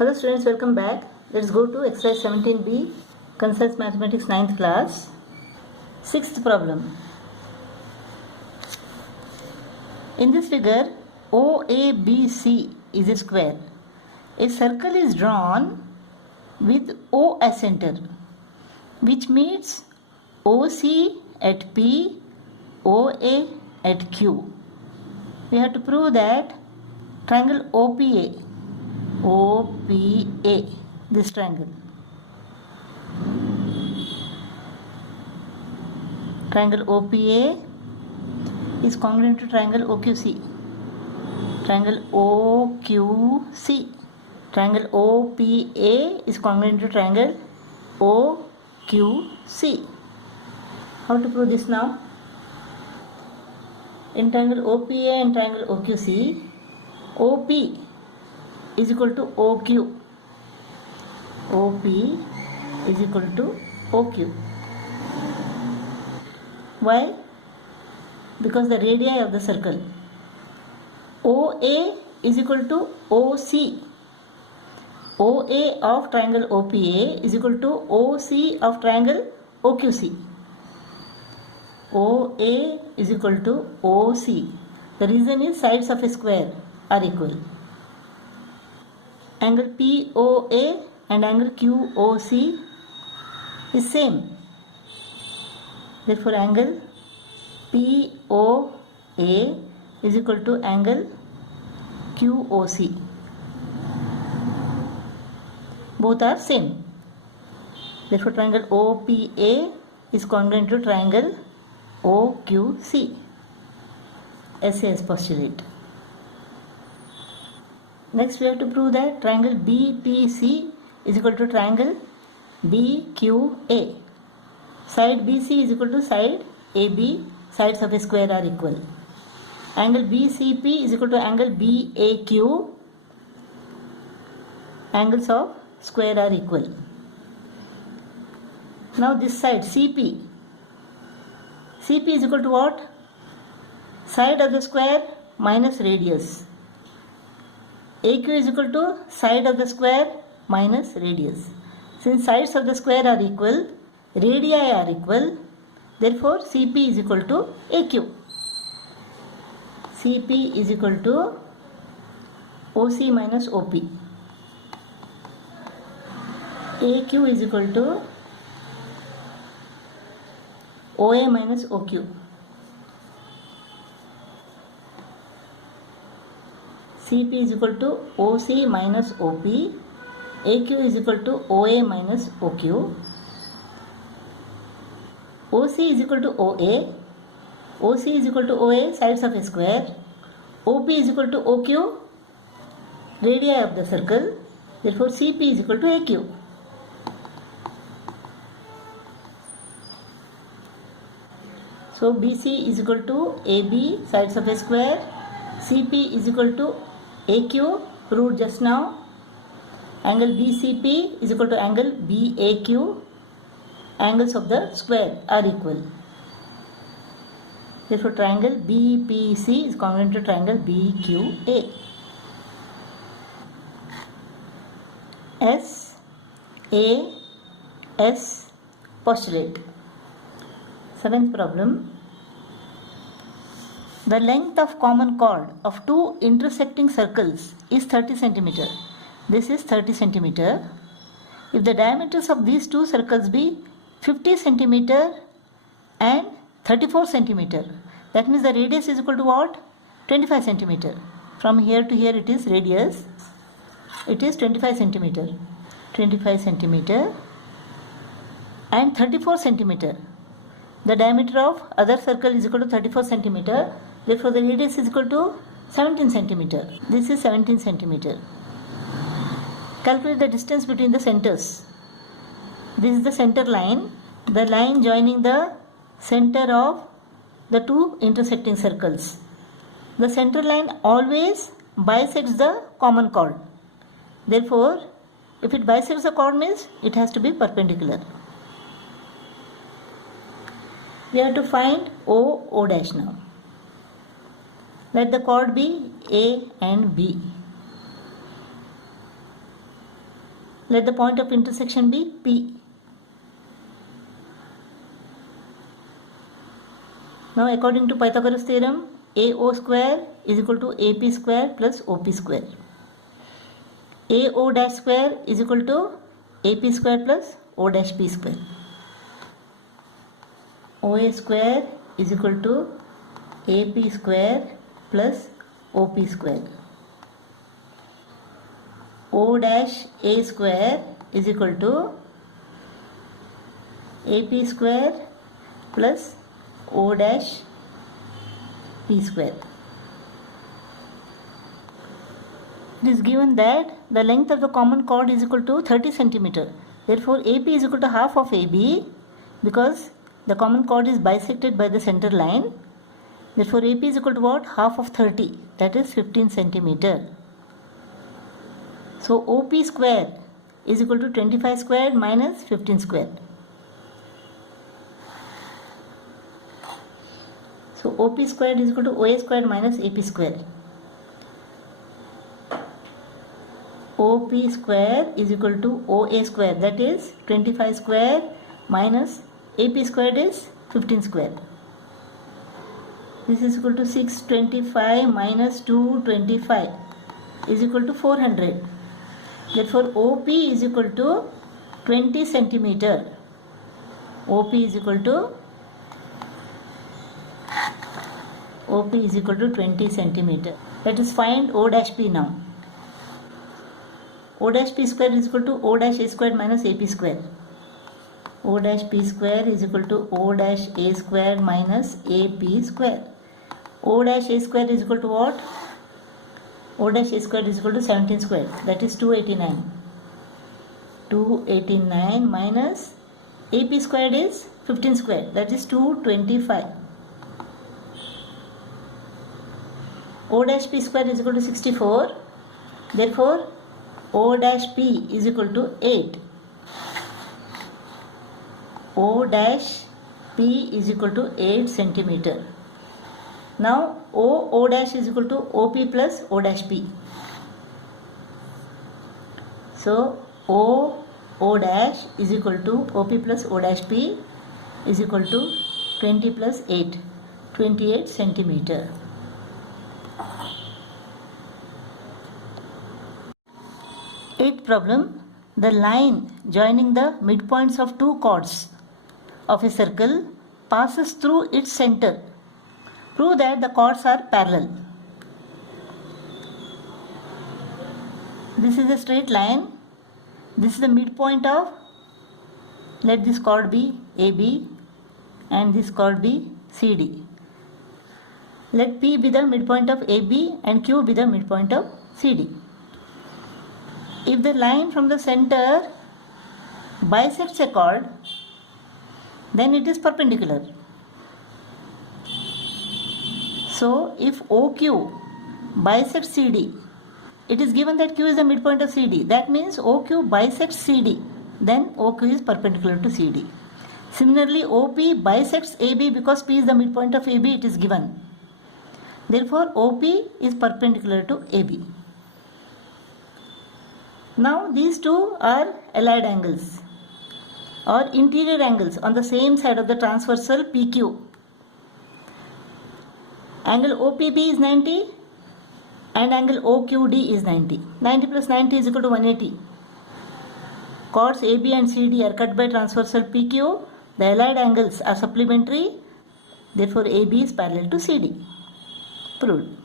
Hello students, welcome back. Let's go to exercise 17b, Concise Mathematics 9th class. Sixth problem. In this figure, OABC is a square. A circle is drawn with O as center, which meets OC at P, OA at Q. We have to prove that triangle OPA, this triangle OPA is congruent to triangle OQC. Triangle OQC, triangle OPA is congruent to triangle OQC. How to prove this now? In triangle OPA and triangle OQC, OP is equal to OQ. OP is equal to OQ. Why? Because the radii of the circle. OA is equal to OC. OA of triangle OPA is equal to OC of triangle OQC. OA is equal to OC. The reason is sides of a square are equal. Angle POA and angle QOC is same. Therefore, angle POA is equal to angle QOC. Both are same. Therefore, triangle OPA is congruent to triangle OQC. SAS postulate. Next, we have to prove that triangle BPC is equal to triangle BQA. Side BC is equal to side AB. Sides of a square are equal. Angle BCP is equal to angle BAQ. Angles of square are equal. Now this side CP. CP is equal to what? Side of the square minus radius. AQ is equal to side of the square minus radius. Since sides of the square are equal, radii are equal, therefore CP is equal to AQ. CP is equal to OC minus OP. AQ is equal to OA minus OQ. CP is equal to OC minus OP. AQ is equal to OA minus OQ. OC is equal to OA. OC is equal to OA, sides of a square. OP is equal to OQ, radii of the circle. Therefore, CP is equal to AQ. So, BC is equal to AB, sides of a square. CP is equal to AQ, proved just now. Angle BCP is equal to angle BAQ. Angles of the square are equal. Therefore, triangle BPC is congruent to triangle BQA. SAS postulate. Seventh problem. The length of common chord of two intersecting circles is 30 cm. This is 30 cm. If the diameters of these two circles be 50 cm and 34 cm, that means the radius is equal to what? 25 cm. From here to here it is radius. It is 25 cm. 25 cm and 34 cm. The diameter of other circle is equal to 34 cm. Therefore, the radius is equal to 17 cm. This is 17 cm. Calculate the distance between the centers. This is the center line. The line joining the center of the two intersecting circles. The center line always bisects the common chord. Therefore, if it bisects the chord means it has to be perpendicular. We have to find O dash now. Let the chord be A and B. Let the point of intersection be P. Now according to Pythagoras theorem, AO square is equal to AP square plus OP square. AO dash square is equal to AP square plus O dash P square. OA square is equal to AP square plus OP square. O dash A square is equal to AP square plus O dash P square. It is given that the length of the common chord is equal to 30 cm. Therefore, AP is equal to half of AB because the common chord is bisected by the center line. Therefore, AP is equal to what? Half of 30, that is 15 cm. So, OP square is equal to 25 squared minus 15 squared. So, OP squared is equal to OA squared minus AP squared. OP square is equal to OA square, that is 25 square minus AP squared is 15 square. This is equal to 625 minus 225 is equal to 400. Therefore, OP is equal to 20 centimeter. OP is equal to 20 centimeter. Let us find O dash P now. O dash P square is equal to O dash A square minus AP square. O dash P square is equal to O dash A square minus AP square. O dash A square is equal to what? O dash A square is equal to 17 square, that is 289. 289 minus AP squared is 15 square, that is 225. O dash P square is equal to 64. Therefore, O dash P is equal to 8. O dash P is equal to 8 centimeter. Now, O dash is equal to OP plus O dash P. So, O dash is equal to OP plus O dash P is equal to 20 plus 8, 28 centimeter. Eighth problem, the line joining the midpoints of two chords of a circle passes through its center. Prove that the chords are parallel. This is a straight line. This is the midpoint of, let this chord be AB and this chord be CD. Let P be the midpoint of AB and Q be the midpoint of CD. If the line from the center bisects a chord, then it is perpendicular. So, if OQ bisects CD, it is given that Q is the midpoint of CD. That means OQ bisects CD, then OQ is perpendicular to CD. Similarly, OP bisects AB because P is the midpoint of AB, it is given. Therefore, OP is perpendicular to AB. Now, these two are allied angles or interior angles on the same side of the transversal PQ. Angle OPB is 90 and angle OQD is 90. 90 plus 90 is equal to 180. Chords AB and CD are cut by transversal PQ. The allied angles are supplementary. Therefore, AB is parallel to CD. Proved.